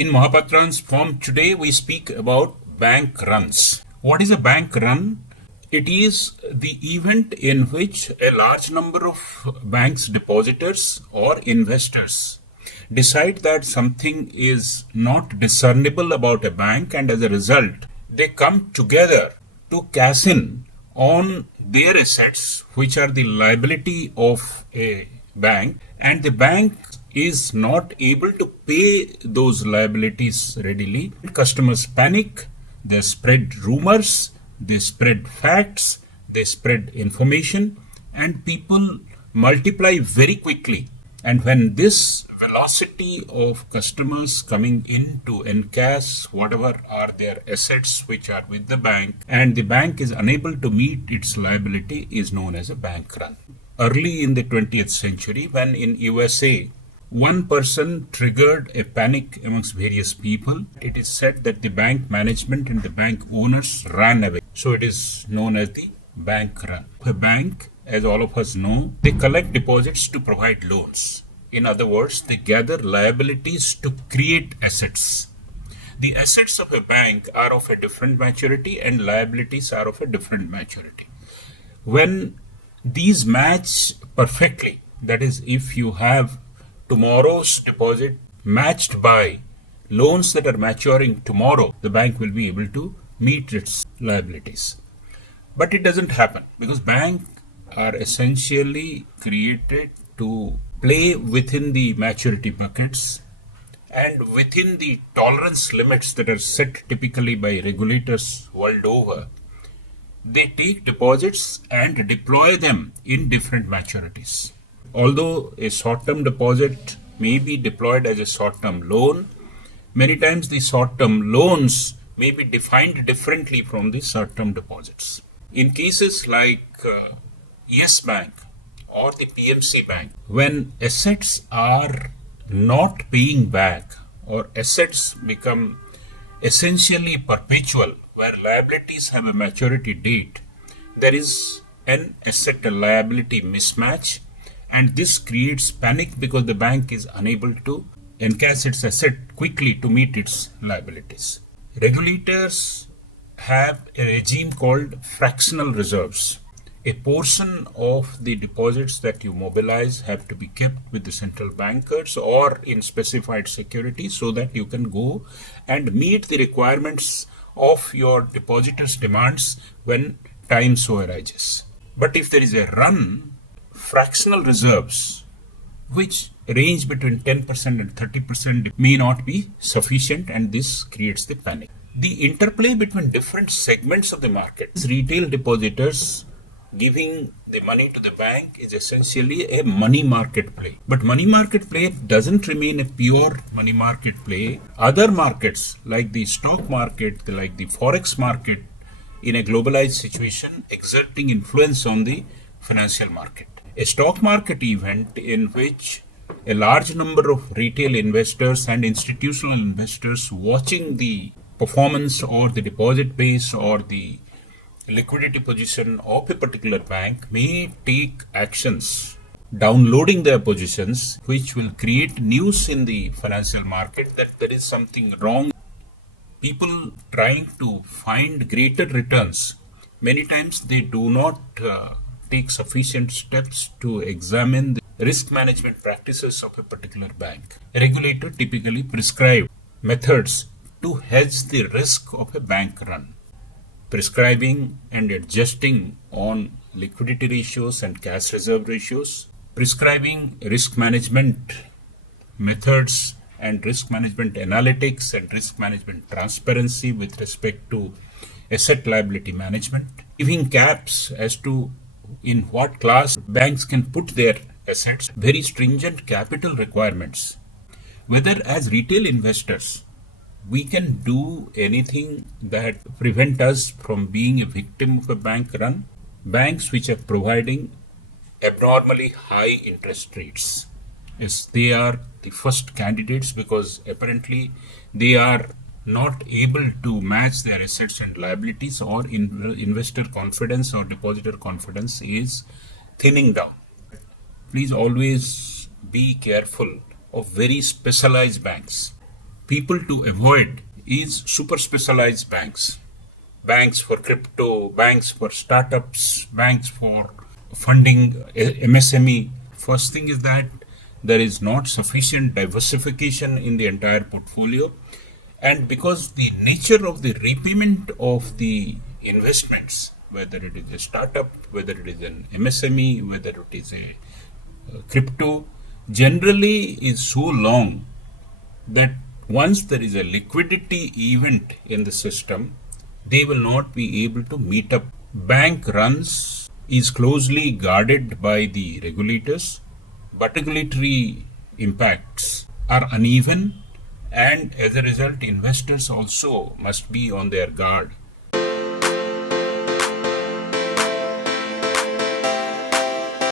In Mahapatran's form today, we speak about bank runs. What is a bank run? It is the event in which a large number of banks' depositors or investors decide that something is not discernible about a bank, and as a result, they come together to cash in on their assets, which are the liability of a bank, and the bank is not able to pay those liabilities readily. Customers panic, they spread rumors, they spread facts, they spread information, and people multiply very quickly. And when this velocity of customers coming in to encash whatever are their assets which are with the bank, and the bank is unable to meet its liability, is known as a bank run. Early in the 20th century, when in USA one person triggered a panic amongst various people, it is said that the bank management and the bank owners ran away. So it is known as the bank run. A bank, as all of us know, they collect deposits to provide loans. In other words, they gather liabilities to create assets. The assets of a bank are of a different maturity and liabilities are of a different maturity. When these match perfectly, that is, if you have tomorrow's deposit matched by loans that are maturing tomorrow, the bank will be able to meet its liabilities. But it doesn't happen because banks are essentially created to play within the maturity buckets and within the tolerance limits that are set typically by regulators world over. They take deposits and deploy them in different maturities. Although a short-term deposit may be deployed as a short-term loan, many times the short-term loans may be defined differently from the short-term deposits. In cases like Yes Bank or the PMC Bank, when assets are not paying back or assets become essentially perpetual, where liabilities have a maturity date, there is an asset liability mismatch, and this creates panic because the bank is unable to encash its asset quickly to meet its liabilities. Regulators have a regime called fractional reserves. A portion of the deposits that you mobilize have to be kept with the central bankers or in specified securities so that you can go and meet the requirements of your depositors' demands when time so arises. But if there is a run, fractional reserves, which range between 10% and 30%, may not be sufficient, and this creates the panic. The interplay between different segments of the market, retail depositors giving the money to the bank, is essentially a money market play. But money market play doesn't remain a pure money market play. Other markets like the stock market, like the forex market, in a globalized situation, exerting influence on the financial market. A stock market event in which a large number of retail investors and institutional investors watching the performance or the deposit base or the liquidity position of a particular bank may take actions downloading their positions, which will create news in the financial market that there is something wrong. People trying to find greater returns, many times they do not take sufficient steps to examine the risk management practices of a particular bank. A regulator typically prescribes methods to hedge the risk of a bank run, prescribing and adjusting on liquidity ratios and cash reserve ratios, prescribing risk management methods and risk management analytics and risk management transparency with respect to asset liability management, giving caps as to in what class banks can put their assets, very stringent capital requirements. Whether as retail investors, we can do anything that prevent us from being a victim of a bank run. Banks which are providing abnormally high interest rates, yes, they are the first candidates because apparently they are not able to match their assets and liabilities, or investor confidence or depositor confidence is thinning down. Please always be careful of very specialized banks. people to avoid is super specialized banks. Banks for crypto, banks for startups, banks for funding MSME. First thing is that there is not sufficient diversification in the entire portfolio, and because the nature of the repayment of the investments, whether it is a startup, whether it is an MSME, whether it is a crypto, generally is so long that once there is a liquidity event in the system, they will not be able to meet up. Bank runs is closely guarded by the regulators, but regulatory impacts are uneven, and as a result, investors also must be on their guard